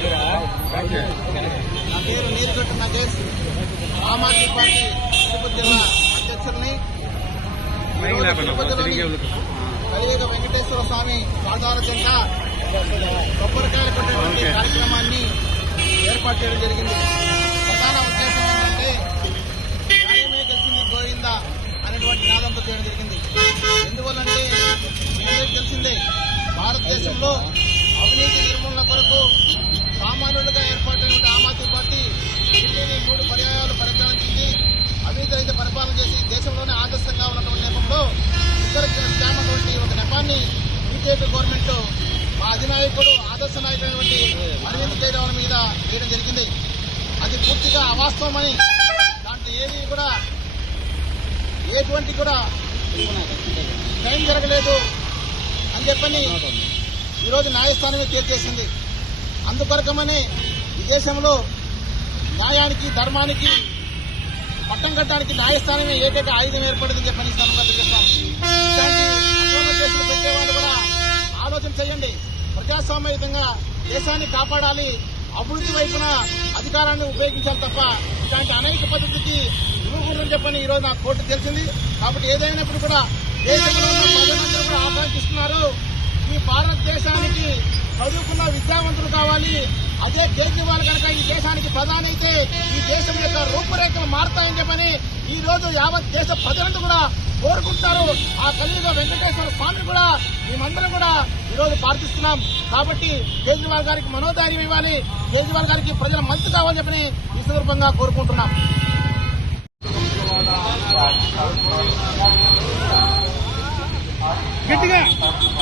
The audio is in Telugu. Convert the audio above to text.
నా పేరు నీరుగట్టు నగేష్, ఆమ్ ఆద్మీ పార్టీ తిరుపతి జిల్లా అధ్యక్షుడిని. కలియుగ వెంకటేశ్వర స్వామి పాదాల చెంత కొబ్బరికాయలు కొట్టేటువంటి కార్యక్రమాన్ని ఏర్పాటు చేయడం జరిగింది. ప్రధాన ఉద్దేశం ఏంటంటే న్యాయమే గెలిచింది గోవిందా అనేటువంటి నినాదంతో చేయడం జరిగింది. ఎందువల్లంటే మీ అందరికీ తెలిసిందే, భారతదేశంలో అవినీతి నిర్మూలన కొరకు సామాన్యులుగా ఏర్పాటైన ఆమ్ ఆద్మీ పార్టీ ఢిల్లీని 3 పర్యాయాలు పరిపాలించింది. అవినీతి రహిత పరిపాలన చేసి దేశంలోనే ఆదర్శంగా ఉన్నటువంటి నేపథ్యంలో ఇతర స్కామ్టువంటి ఒక నెపాన్ని బీజేపీ గవర్నమెంట్ మా అధినాయకుడు ఆదర్శ నాయకుడైనటువంటి అరవింద్ కేజ్రీవాల్ మీద వేయడం జరిగింది. అది పూర్తిగా అవాస్తవమని, దాంట్లో ఎటువంటి కూడా క్రైమ్ జరగలేదు అని చెప్పని ఈరోజు న్యాయస్థానమే తేల్చేసింది. అందుకొరకమని ఈ దేశంలో న్యాయానికి ధర్మానికి పట్టం కట్టడానికి న్యాయస్థానమే ఏకైక ఆయుధం ఏర్పడిందని చెప్పని సందర్భంగా చెప్తాం. ఇలాంటి అక్రమ కేసులు పెట్టేవాళ్ళు కూడా ఆలోచన చేయండి. ప్రజాస్వామ్యయుతంగా దేశాన్ని కాపాడాలి, అభివృద్ధి వైపున అధికారాన్ని ఉపయోగించాలి తప్ప ఇలాంటి అనేక పద్ధతికి ఇవ్వకూడదని చెప్పని ఈరోజు నాకు కోర్టు తెలిసింది. కాబట్టి ఏదైనప్పుడు కూడా దేశంలో ఉన్న ప్రజలందరూ కూడా ఆకాంక్షిస్తున్నారు, ఈ భారతదేశానికి చదువుకున్న విద్యావంతులు కావాలి. అదే కేజ్రీవాల్ కనుక ఈ దేశానికి ప్రధాని అయితే ఈ దేశం యొక్క రూపురేఖలు మారుతాయని చెప్పని ఈ రోజు యావత్ దేశ ప్రజలందరూ కూడా కోరుకుంటారు. ఆ కలియుగ వెంకటేశ్వర స్వామిని కూడా మేమందరం కూడా ఈరోజు ప్రార్థిస్తున్నాం. కాబట్టి కేజ్రీవాల్ గారికి మనోధైర్యం ఇవ్వాలి, కేజ్రీవాల్ గారికి ప్రజల మంచి కావాలని చెప్పని ఈ సందర్భంగా కోరుకుంటున్నాం. గట్టిగా గెలిచింది.